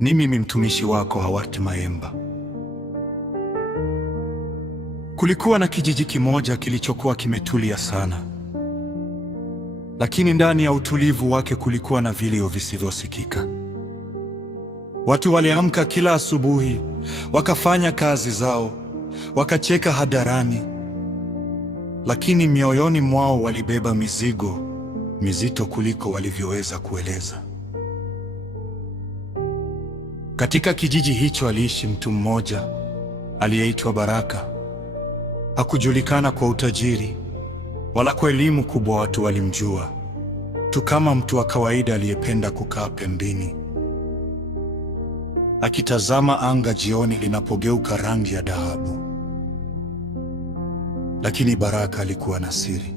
Ni mimi mtumishi wako Hawati Mayemba. Kulikuwa na kijiji kimoja kilichokuwa kimetulia sana, lakini ndani ya utulivu wake kulikuwa na vilio visivyosikika. Watu waliamka kila asubuhi, wakafanya kazi zao, wakacheka hadharani, lakini mioyoni mwao walibeba mizigo mizito kuliko walivyoweza kueleza. Katika kijiji hicho aliishi mtu mmoja aliyeitwa Baraka. Hakujulikana kwa utajiri wala kwa elimu kubwa. Watu walimjua tu kama mtu wa kawaida aliyependa kukaa pembeni, akitazama anga jioni linapogeuka rangi ya dhahabu. Lakini Baraka alikuwa na siri.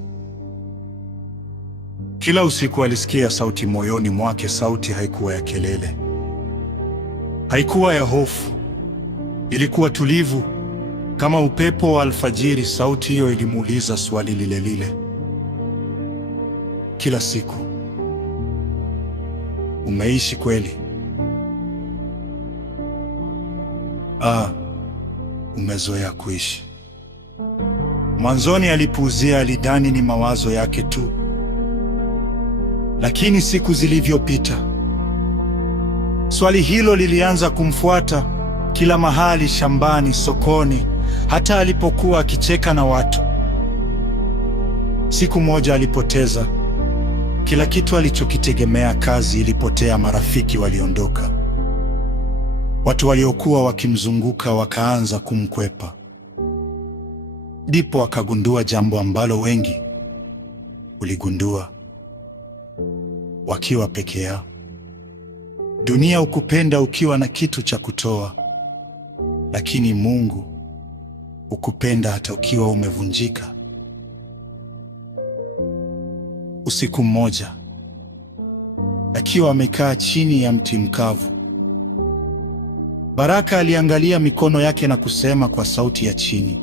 Kila usiku alisikia sauti moyoni mwake. Sauti haikuwa ya kelele, haikuwa ya hofu, ilikuwa tulivu kama upepo wa alfajiri. Sauti hiyo ilimuuliza swali lile lile kila siku: umeishi kweli? Umezoea kuishi. Mwanzoni alipuuzia, alidhani ni mawazo yake tu, lakini siku zilivyopita, swali hilo lilianza kumfuata kila mahali: shambani, sokoni, hata alipokuwa akicheka na watu. Siku moja alipoteza kila kitu alichokitegemea. Kazi ilipotea, marafiki waliondoka, watu waliokuwa wakimzunguka wakaanza kumkwepa. Ndipo akagundua jambo ambalo wengi uligundua wakiwa peke yao: dunia hukupenda ukiwa na kitu cha kutoa, lakini Mungu hukupenda hata ukiwa umevunjika. Usiku mmoja, akiwa amekaa chini ya mti mkavu, Baraka aliangalia mikono yake na kusema kwa sauti ya chini: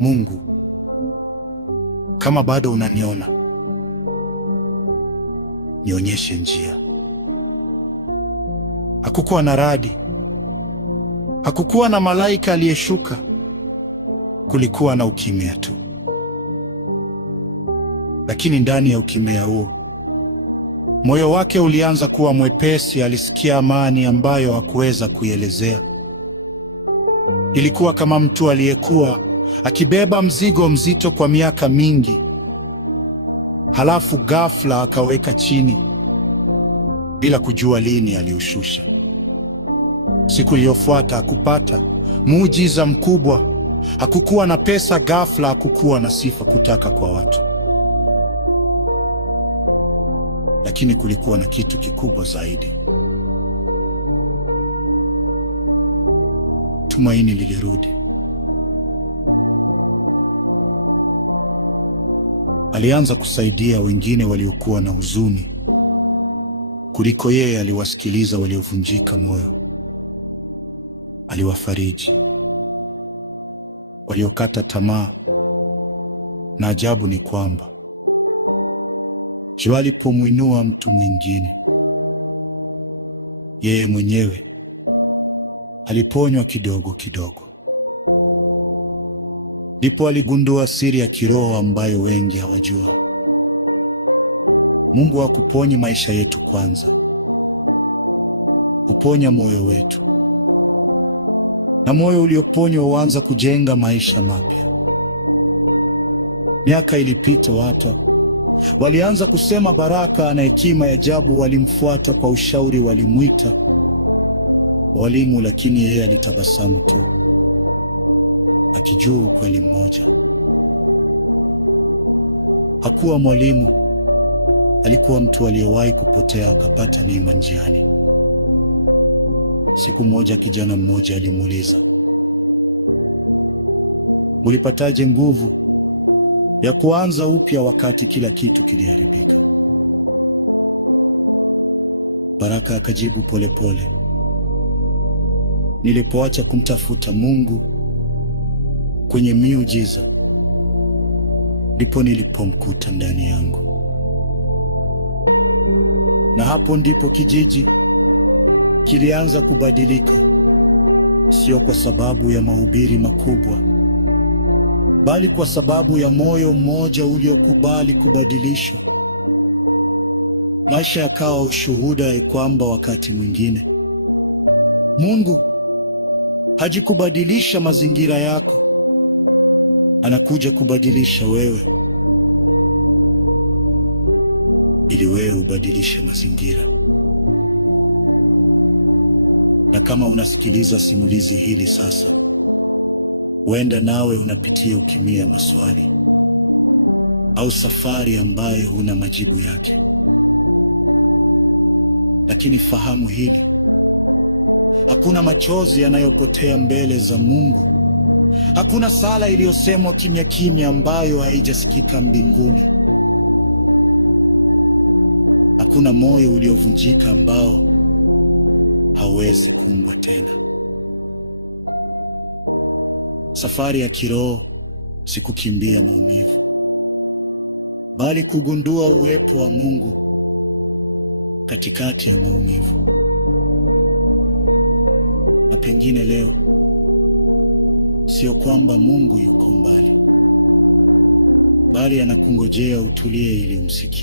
Mungu, kama bado unaniona, nionyeshe njia. Hakukuwa na radi, hakukuwa na malaika aliyeshuka. Kulikuwa na ukimya tu. Lakini ndani ya ukimya huo, moyo wake ulianza kuwa mwepesi. Alisikia amani ambayo hakuweza kuielezea. Ilikuwa kama mtu aliyekuwa akibeba mzigo mzito kwa miaka mingi, halafu ghafla akaweka chini bila kujua lini aliushusha. Siku iliyofuata hakupata muujiza mkubwa, hakukuwa na pesa ghafla, hakukuwa na sifa kutoka kwa watu, lakini kulikuwa na kitu kikubwa zaidi. Tumaini lilirudi. Alianza kusaidia wengine waliokuwa na huzuni kuliko yeye. Aliwasikiliza waliovunjika moyo, aliwafariji waliokata tamaa. Na ajabu ni kwamba jua alipomwinua mtu mwingine, yeye mwenyewe aliponywa kidogo kidogo. Ndipo aligundua siri ya kiroho ambayo wengi hawajua. Mungu hakuponyi maisha yetu kwanza, huponya moyo wetu, na moyo ulioponywa huanza kujenga maisha mapya. Miaka ilipita, watu walianza kusema Baraka ana hekima ya ajabu. Walimfuata kwa ushauri, walimwita walimu, lakini yeye alitabasamu tu, akijua ukweli mmoja: hakuwa mwalimu, alikuwa mtu aliyewahi kupotea akapata neema njiani. Siku moja kijana mmoja alimuuliza, ulipataje nguvu ya kuanza upya wakati kila kitu kiliharibika? Baraka akajibu polepole, nilipoacha kumtafuta Mungu kwenye miujiza, ndipo nilipomkuta ndani yangu. Na Hapo ndipo kijiji kilianza kubadilika, sio kwa sababu ya mahubiri makubwa, bali kwa sababu ya moyo mmoja uliokubali kubadilishwa. Maisha yakawa ushuhuda ya kwamba wakati mwingine Mungu hajikubadilisha mazingira yako, anakuja kubadilisha wewe ili wewe ubadilishe mazingira. Na kama unasikiliza simulizi hili sasa, huenda nawe unapitia ukimya, maswali au safari ambayo huna majibu yake. Lakini fahamu hili, hakuna machozi yanayopotea mbele za Mungu. Hakuna sala iliyosemwa kimya kimya ambayo haijasikika mbinguni. Hakuna moyo uliovunjika ambao hauwezi kuumbwa tena. Safari ya kiroho si kukimbia maumivu, bali kugundua uwepo wa Mungu katikati ya maumivu. Na pengine leo sio kwamba Mungu yuko mbali, bali anakungojea utulie ili umsikie.